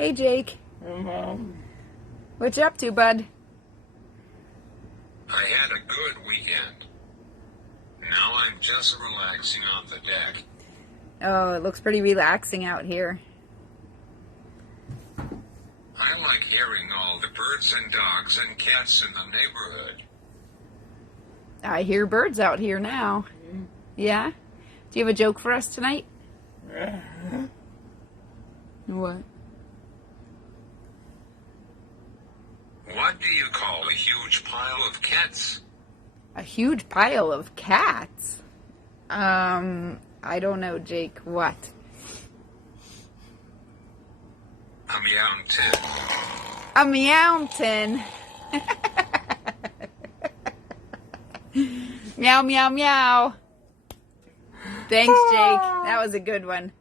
Hey, Jake. What you up to, bud? I had a good weekend. Now I'm just relaxing on the deck. Oh, it looks pretty relaxing out here. I like hearing all the birds and dogs and cats in the neighborhood. I hear birds out here now. Yeah? Do you have a joke for us tonight? What? What do you call a huge pile of cats? A huge pile of cats? I don't know, Jake. What? A mountain. A mountain. Meow, meow, meow. Thanks, Jake. That was a good one.